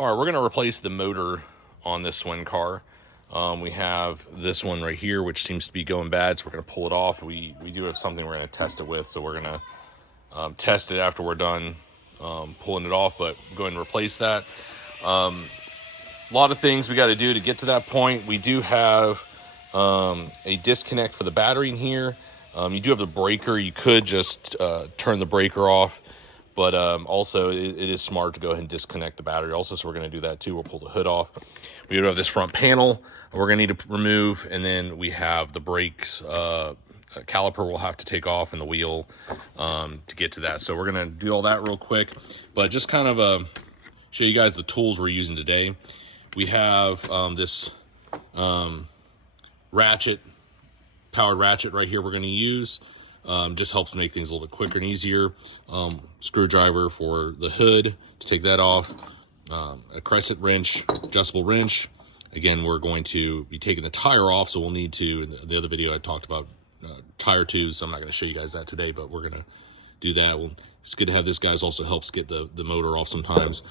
All right, we're going to replace the motor on this Swin car. We have this one right here, which seems to be going bad, so we're going to pull it off. We do have something we're going to test it with, so we're going to test it after we're done pulling it off, but go ahead and replace that. A lot of things we got to do to get to that point. We do have a disconnect for the battery in here. You do have the breaker. You could just turn the breaker off. But also, it is smart to go ahead and disconnect the battery also, so we're going to do that too. We'll pull the hood off. We do have this front panel we're going to need to remove, and then we have the brakes caliper we'll have to take off, and the wheel to get to that. So we're going to do all that real quick. But just kind of show you guys the tools we're using today. We have this powered ratchet right here we're going to use. Just helps make things a little bit quicker and easier. Screwdriver for the hood to take that off. A crescent wrench, adjustable wrench. Again, we're going to be taking the tire off, so we'll need to, in the other video I talked about tire tubes, so I'm not going to show you guys that today, but we're going to do that. It's good to have this, guys. Also helps get the motor off sometimes.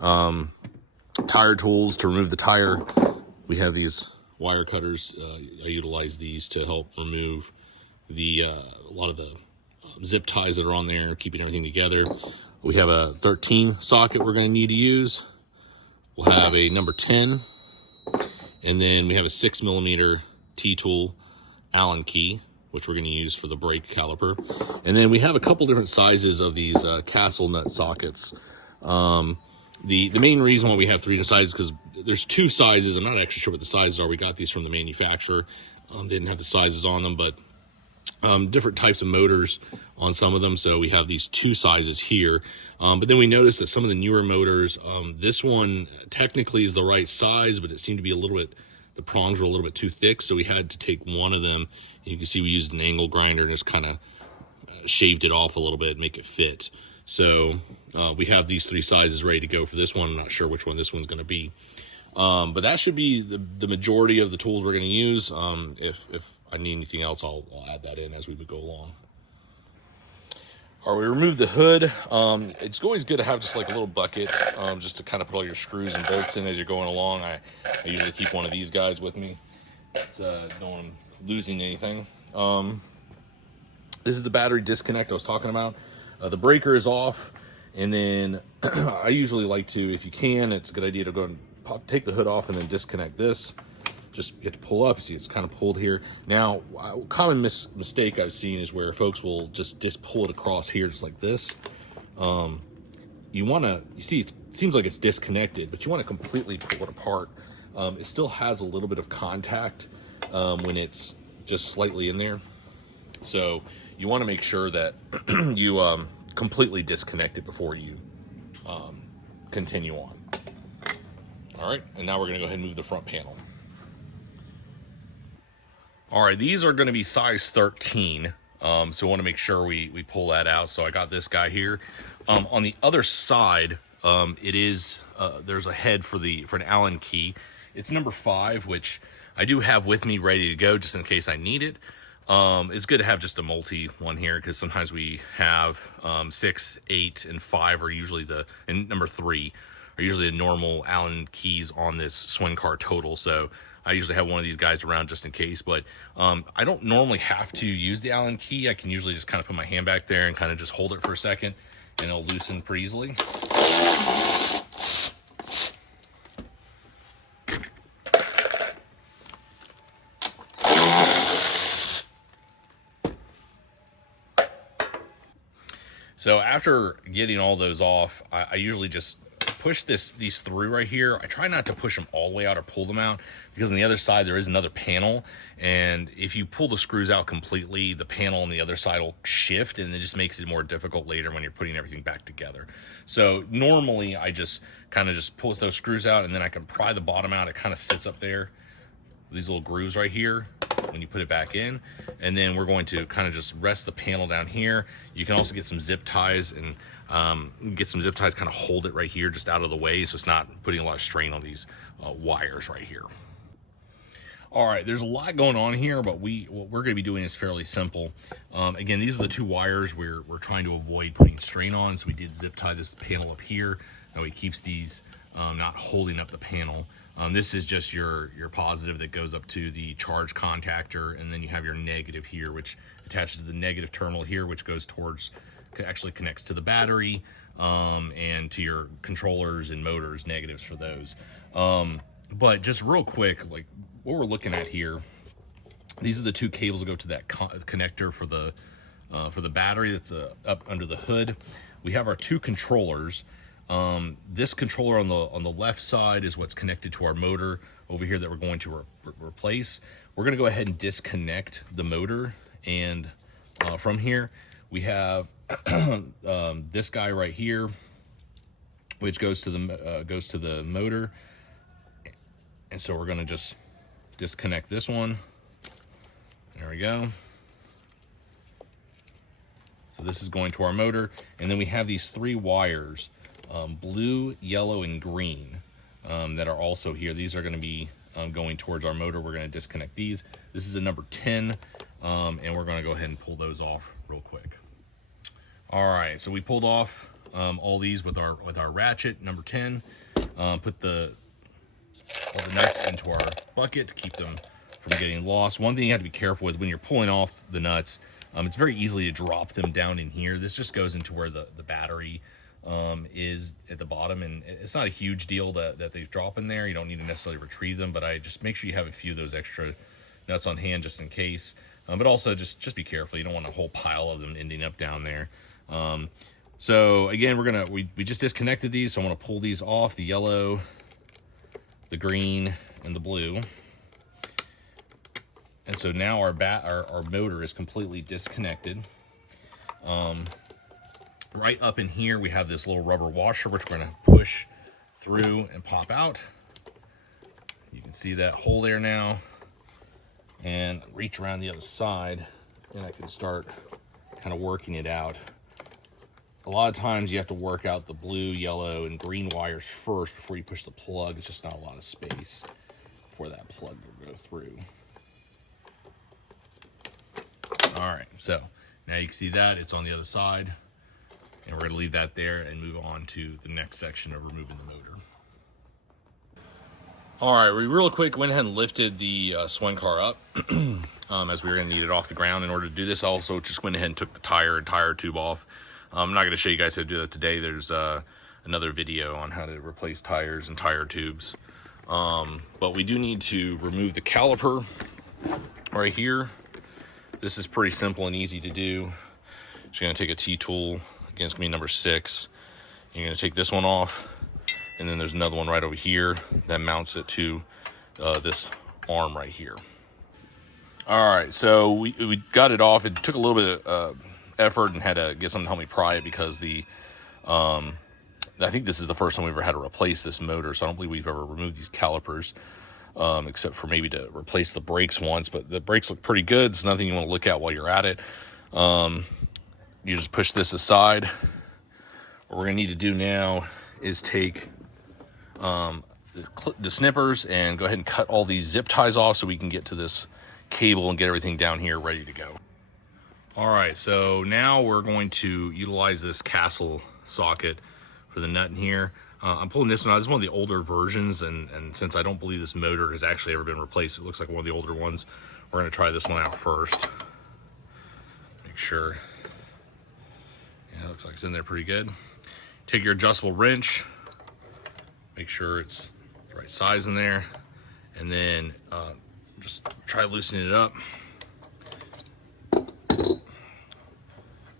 Tire tools to remove the tire. We have these wire cutters. I utilize these to help remove a lot of the zip ties that are on there, keeping everything together. We have a 13 socket we're going to need to use. We'll have a number 10, and then we have a 6mm T-tool Allen key, which we're going to use for the brake caliper. And then we have a couple different sizes of these castle nut sockets. The main reason why we have 3 different sizes is because there's 2 sizes. I'm not actually sure what the sizes are. We got these from the manufacturer. They didn't have the sizes on them, but different types of motors on some of them, so we have these 2 sizes here. But then we noticed that some of the newer motors, this one technically is the right size, but it seemed to be a little bit, the prongs were a little bit too thick, so we had to take one of them. You can see we used an angle grinder and just kind of shaved it off a little bit, make it fit. So we have these 3 sizes ready to go for this one. I'm not sure which one this one's going to be, but that should be the majority of the tools we're going to use. If I need anything else, I'll add that in as we would go along. All right, we removed the hood. It's always good to have just like a little bucket, just to kind of put all your screws and bolts in as you're going along. I usually keep one of these guys with me. Don't want losing anything. This is the battery disconnect I was talking about. The breaker is off, and then I usually like to, if you can, it's a good idea to go and take the hood off and then disconnect this. Just get to pull up. See, it's kind of pulled here. Now, a common mistake I've seen is where folks will just pull it across here, just like this. You see, it seems like it's disconnected, but you want to completely pull it apart. It still has a little bit of contact when it's just slightly in there. So you want to make sure that you completely disconnect it before you continue on. All right, and now we're going to go ahead and move the front panel. All right, these are going to be size 13, so we want to make sure we pull that out. So I got this guy here. On the other side, there's a head for an Allen key. It's number 5, which I do have with me ready to go just in case I need it. It's good to have just a multi one here because sometimes we have 6, 8, and 5 are usually and number 3 are usually the normal Allen keys on this Swin car total. So I usually have one of these guys around just in case, but I don't normally have to use the Allen key. I can usually just kind of put my hand back there and kind of just hold it for a second, and it'll loosen pretty easily. So after getting all those off, I usually just push these through right here. I try not to push them all the way out or pull them out, because on the other side there is another panel, and if you pull the screws out completely, the panel on the other side will shift, and it just makes it more difficult later when you're putting everything back together. So normally I just kind of just pull those screws out, and then I can pry the bottom out. It kind of sits up there, these little grooves right here when you put it back in, and then we're going to kind of just rest the panel down here. You can also get some zip ties and kind of hold it right here just out of the way, so it's not putting a lot of strain on these wires right here. All right, there's a lot going on here, but what we're going to be doing is fairly simple. Again, these are the 2 wires we're trying to avoid putting strain on, so we did zip tie this panel up here. Now it keeps these not holding up the panel. This is just your positive that goes up to the charge contactor, and then you have your negative here, which attaches to the negative terminal here, which goes towards, actually connects to the battery, and to your controllers and motors, negatives for those. But just real quick, like what we're looking at here, these are the two cables that go to that connector for the battery that's up under the hood. We have our two controllers. This controller on the left side is what's connected to our motor over here that we're going to replace. We're going to go ahead and disconnect the motor, and from here we have this guy right here, which goes to the motor, and so we're going to just disconnect this one. There we go. So this is going to our motor, and then we have these three wires, blue, yellow, and green, that are also here. These are going to be going towards our motor. We're going to disconnect these. This is a number 10, and we're going to go ahead and pull those off real quick. All right, so we pulled off all these with our ratchet, number 10. Put all the nuts into our bucket to keep them from getting lost. One thing you have to be careful with when you're pulling off the nuts, it's very easy to drop them down in here. This just goes into where the battery is at the bottom, and it's not a huge deal that they drop in there. You don't need to necessarily retrieve them, but I just make sure you have a few of those extra nuts on hand just in case. But also just be careful. You don't want a whole pile of them ending up down there. So again, we just disconnected these, so I want to pull these off, the yellow, the green, and the blue. And so now our motor is completely disconnected. Right up in here, we have this little rubber washer, which we're going to push through and pop out. You can see that hole there now. And reach around the other side, and I can start kind of working it out. A lot of times you have to work out the blue, yellow, and green wires first before you push the plug. It's just not a lot of space for that plug to go through. All right, so now you can see that it's on the other side, and we're going to leave that there and move on to the next section of removing the motor. All right, we real quick went ahead and lifted the Swin car up as we were going to need it off the ground. In order to do this, I also just went ahead and took the tire and tire tube off. I'm not going to show you guys how to do that today. There's another video on how to replace tires and tire tubes. But we do need to remove the caliper right here. This is pretty simple and easy to do. Just going to take a T-tool, again, it's going to be number 6. You're going to take this one off, and then there's another one right over here that mounts it to this arm right here. All right, so we got it off. It took a little bit of effort and had to get someone to help me pry it because I think this is the first time we've ever had to replace this motor, so I don't believe we've ever removed these calipers. Except for maybe to replace the brakes once, but the brakes look pretty good. It's nothing you want to look at while you're at it. You just push this aside. What we're going to need to do now is take the snippers and go ahead and cut all these zip ties off so we can get to this cable and get everything down here ready to go. All right, so now we're going to utilize this castle socket for the nut in here. I'm pulling this one out. This is one of the older versions, and since I don't believe this motor has actually ever been replaced, it looks like one of the older ones. We're going to try this one out first. Make sure. Yeah, it looks like it's in there pretty good. Take your adjustable wrench. Make sure it's the right size in there. And then just try loosening it up.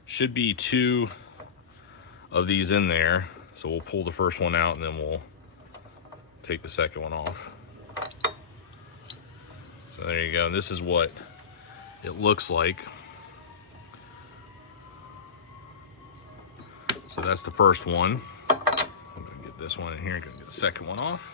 Should be 2 of these in there. So we'll pull the first one out, and then we'll take the second one off. So there you go. This is what it looks like. So that's the first one. I'm going to get this one in here. I'm going to get the second one off.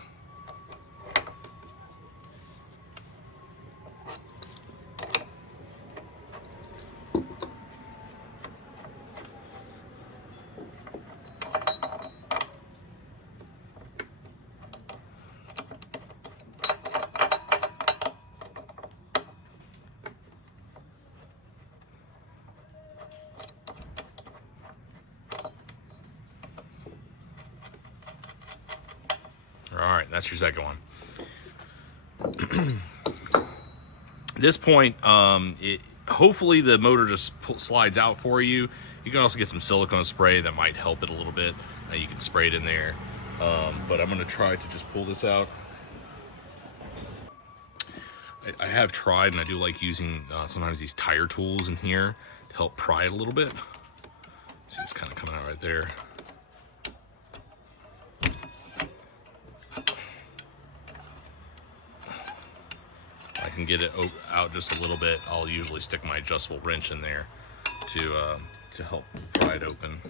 All right, that's your second one. At this point, hopefully the motor just slides out for you. You can also get some silicone spray that might help it a little bit. You can spray it in there, but I'm going to try to just pull this out. I have tried, and I do like using sometimes these tire tools in here to help pry it a little bit. See, it's kind of coming out right there. I can get it out just a little bit. I'll usually stick my adjustable wrench in there to help pry it open.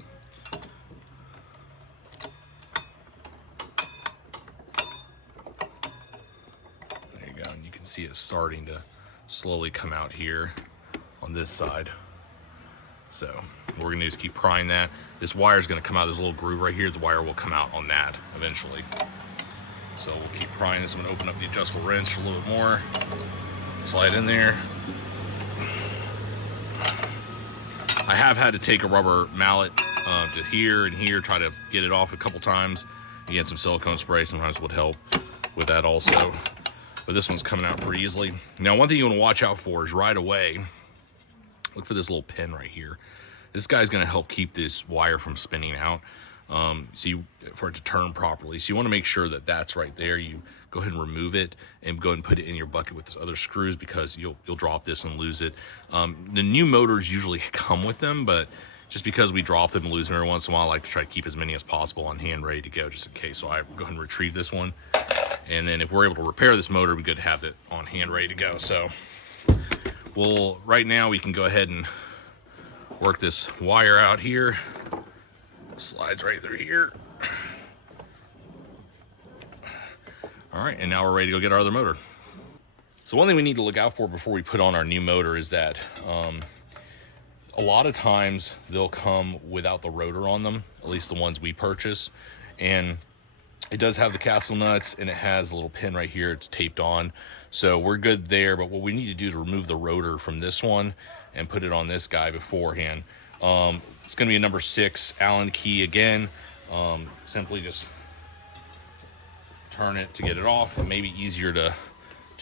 There you go, and you can see it starting to slowly come out here on this side. So what we're gonna do is keep prying that. This wire is gonna come out, this little groove right here, the wire will come out on that eventually. So we'll keep prying this. I'm gonna open up the adjustable wrench a little bit more, slide in there. I have had to take a rubber mallet to here and here, try to get it off a couple times. Again, some silicone spray sometimes would help with that also. But this one's coming out pretty easily. Now, one thing you wanna watch out for is right away, look for this little pin right here. This guy's gonna help keep this wire from spinning out. For it to turn properly. So you want to make sure that that's right there. You go ahead and remove it and go ahead and put it in your bucket with the other screws, because you'll drop this and lose it. The new motors usually come with them, but just because we drop them and lose them every once in a while, I like to try to keep as many as possible on hand ready to go just in case. So I go ahead and retrieve this one. And then if we're able to repair this motor, we could have it on hand ready to go. So right now we can go ahead and work this wire out here. Slides right through here. All right, and now we're ready to go get our other motor. So one thing we need to look out for before we put on our new motor is that a lot of times they'll come without the rotor on them, at least the ones we purchase. And it does have the castle nuts, and it has a little pin right here. It's taped on. So we're good there, but what we need to do is remove the rotor from this one and put it on this guy beforehand. It's going to be a number 6 Allen key again. Simply just turn it to get it off. It may be easier to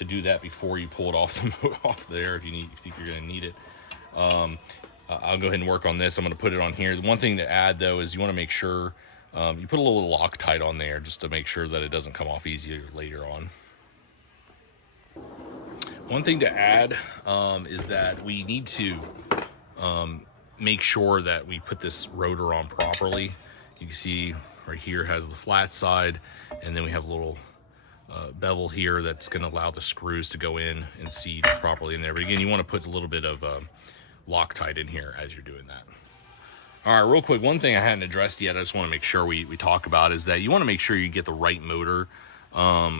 do that before you pull it off there if you think you're going to need it. I'll go ahead and work on this. I'm going to put it on here. The one thing to add though is you want to make sure you put a little Loctite on there just to make sure that it doesn't come off easier later on. One thing to add is that we need to make sure that we put this rotor on properly. You can see right here has the flat side, and then we have a little bevel here that's going to allow the screws to go in and seat properly in there. But again, you want to put a little bit of Loctite in here as you're doing that. All right, real quick, one thing I hadn't addressed yet, I just want to make sure we talk about is that you want to make sure you get the right motor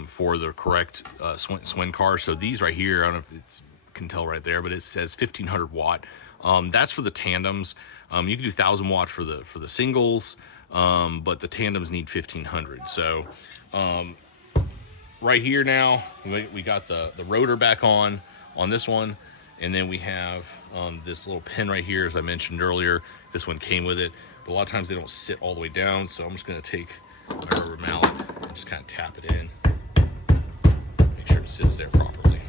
for the correct Swin car. So these right here, I don't know if it's can tell right there, but it says 1500 watt. That's for the tandems. You can do 1000 watt for the singles, but the tandems need 1500. So right here now we got the rotor back on this one, and then we have this little pin right here, as I mentioned earlier. This one came with it, but a lot of times they don't sit all the way down, so I'm just going to take my rubber mallet and just kind of tap it in, make sure it sits there properly.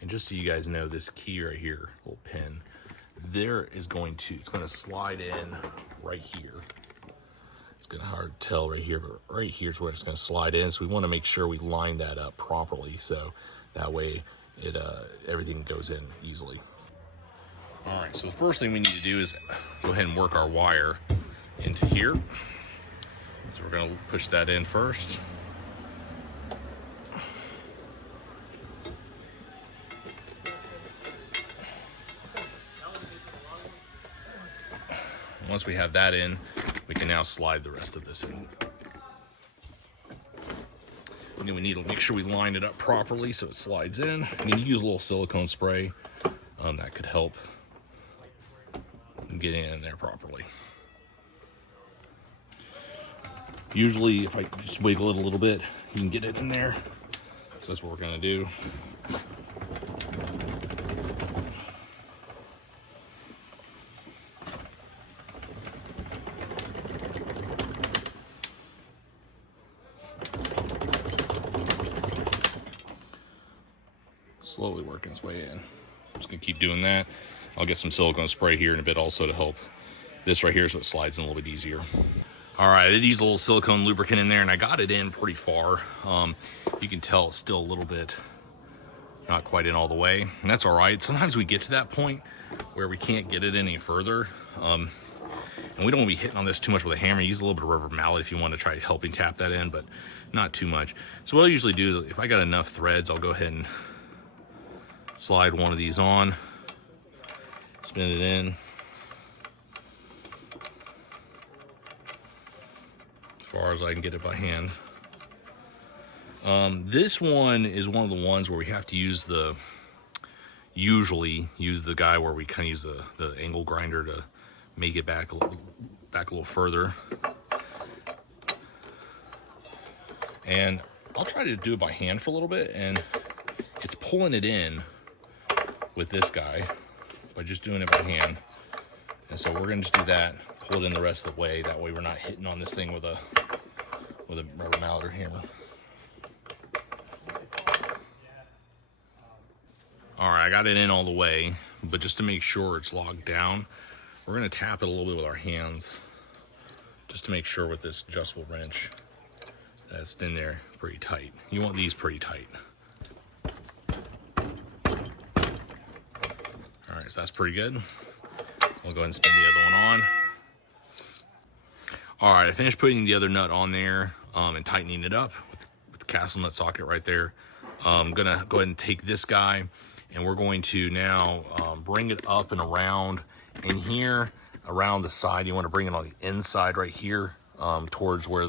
And just so you guys know, this key right here, little pin, it's going to slide in right here. It's gonna hard to tell right here, but right here is where it's gonna slide in. So we want to make sure we line that up properly, so that way everything goes in easily. All right, so the first thing we need to do is go ahead and work our wire into here. So we're gonna push that in first. Once we have that in, we can now slide the rest of this in. And then we need to make sure we line it up properly so it slides in. And you use a little silicone spray, that could help get in there properly. Usually if I just wiggle it a little bit, you can get it in there. So that's what we're gonna do. slowly working its way in. I'm just gonna keep doing that. I'll get some silicone spray here in a bit also to help this right here so it slides in a little bit easier. All right, I did use a little silicone lubricant in there and I got it in pretty far. You can tell it's still a little bit not quite in all the way, and that's all right. Sometimes we get to that point where we can't get it any further. And we don't want to be hitting on this too much with a hammer. Use a little bit of rubber mallet if you want to try helping tap that in, but not too much. So what I usually do is if I got enough threads, I'll go ahead and slide one of these on, spin it in. As far as I can get it by hand. This one is one of the ones where we have to usually use the guy where we kind of use the angle grinder to make it back a little further. And I'll try to do it by hand for a little bit, and it's pulling it in with this guy by just doing it by hand. And so we're gonna just do that, pull it in the rest of the way. That way we're not hitting on this thing with a rubber mallet or hammer. All right, I got it in all the way, but just to make sure it's locked down, we're gonna tap it a little bit with our hands, just to make sure with this adjustable wrench that it's in there pretty tight. You want these pretty tight. All right, so that's pretty good. We'll go ahead and spin the other one on. All right, I finished putting the other nut on there and tightening it up with the castle nut socket right there. I'm gonna go ahead and take this guy, and we're going to now bring it up and around in here, around the side. You want to bring it on the inside right here, towards where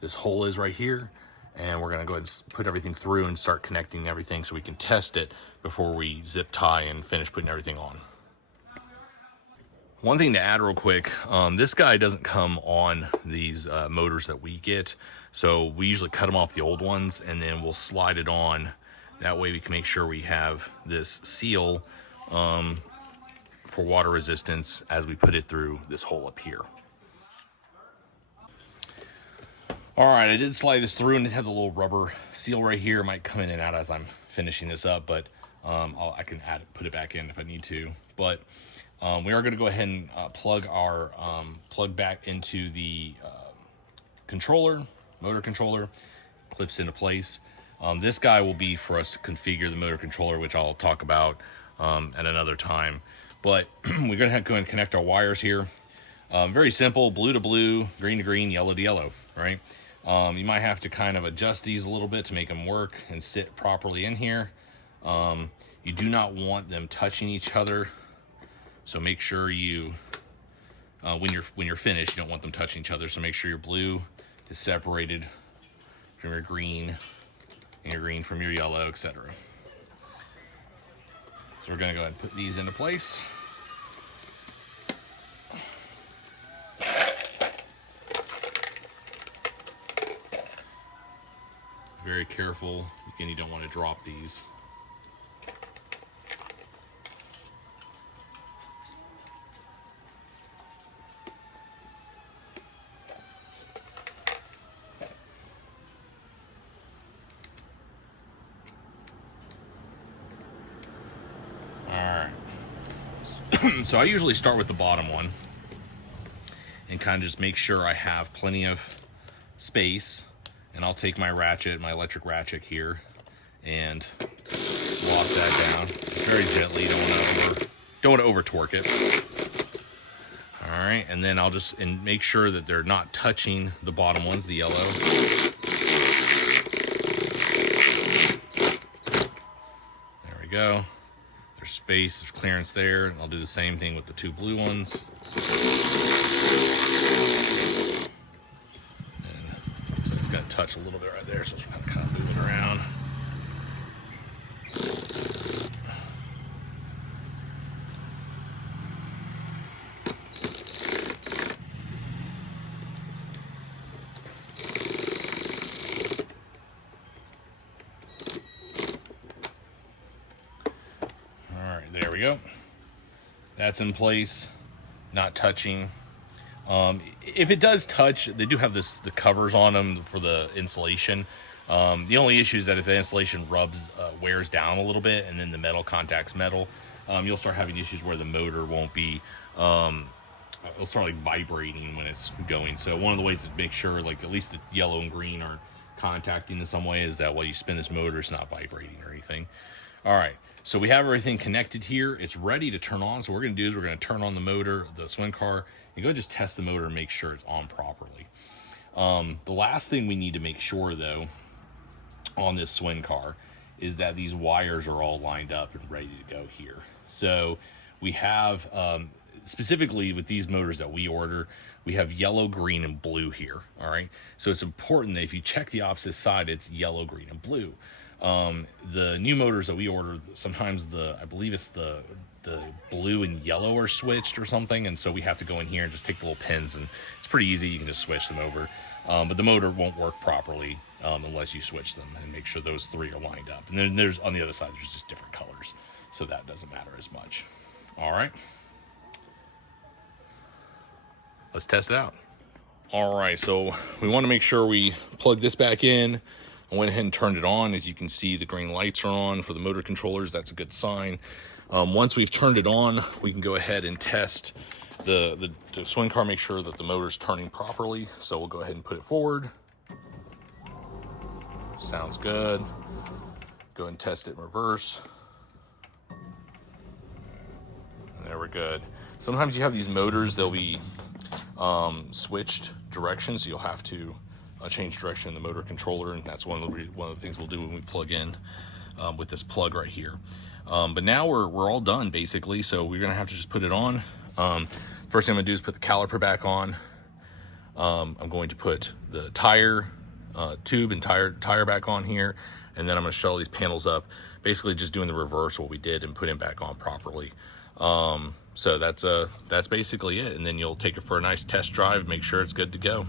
this hole is right here. And we're going to go ahead and put everything through and start connecting everything so we can test it before we zip tie and finish putting everything on. One thing to add real quick, this guy doesn't come on these motors that we get. So we usually cut them off the old ones and then we'll slide it on. That way we can make sure we have this seal for water resistance as we put it through this hole up here. All right, I did slide this through and it has a little rubber seal right here. It might come in and out as I'm finishing this up, but I can put it back in if I need to. But we are gonna go ahead and plug back into the controller, motor controller, clips into place. This guy will be for us to configure the motor controller, which I'll talk about at another time. But we're gonna have to go and connect our wires here. Very simple, blue to blue, green to green, yellow to yellow, right? You might have to kind of adjust these a little bit to make them work and sit properly in here. You do not want them touching each other. So make sure you, when you're finished, you don't want them touching each other. So make sure your blue is separated from your green, and your green from your yellow, etc. So we're gonna go ahead and put these into place. Very careful, again, you don't want to drop these. So I usually start with the bottom one and kind of just make sure I have plenty of space, and I'll take my ratchet, my electric ratchet here, and lock that down very gently. Don't want to over torque it. All right, and then I'll just make sure that they're not touching the bottom ones, the yellow. There we go. There's space, there's clearance there, and I'll do the same thing with the two blue ones. And looks like it's got to touch a little bit right there, so it's kind of moving around. There we go. That's in place, not touching. If it does touch, they do have the covers on them for the insulation, The only issue is that if the insulation wears down a little bit and then the metal contacts metal, you'll start having issues where the motor won't be, it'll start like vibrating when it's going. So one of the ways to make sure like at least the yellow and green aren't contacting in some way is that while you spin this motor, it's not vibrating or anything. All right, so we have everything connected here. It's ready to turn on. So what we're gonna do is we're gonna turn on the motor, the Swin car, and go just test the motor and make sure it's on properly. The last thing we need to make sure though on this Swin car is that these wires are all lined up and ready to go here. So we have, specifically with these motors that we order, we have yellow, green, and blue here, all right? So it's important that if you check the opposite side, it's yellow, green, and blue. The new motors that we order, sometimes I believe it's the blue and yellow are switched or something, and so we have to go in here and just take the little pins, and it's pretty easy, you can just switch them over. But the motor won't work properly unless you switch them and make sure those three are lined up. And then there's, on the other side, there's just different colors, so that doesn't matter as much. All right. Let's test it out. All right, so we want to make sure we plug this back in. I went ahead and turned it on. As you can see, the green lights are on for the motor controllers. That's a good sign. Once we've turned it on, we can go ahead and test the Swin car, make sure that the motor's turning properly. So we'll go ahead and put it forward. Sounds good. Go ahead and test it in reverse. And there we're good. Sometimes you have these motors, they'll be switched directions, so you'll have to change direction in the motor controller, and that's one of the things we'll do when we plug in with this plug right here. But now we're all done basically, so we're gonna have to just put it on. First thing I'm gonna do is put the caliper back on. I'm going to put the tire tube and tire back on here, and then I'm gonna shut all these panels up, basically just doing the reverse of what we did and putting it back on properly. So that's basically it, and then you'll take it for a nice test drive, make sure it's good to go.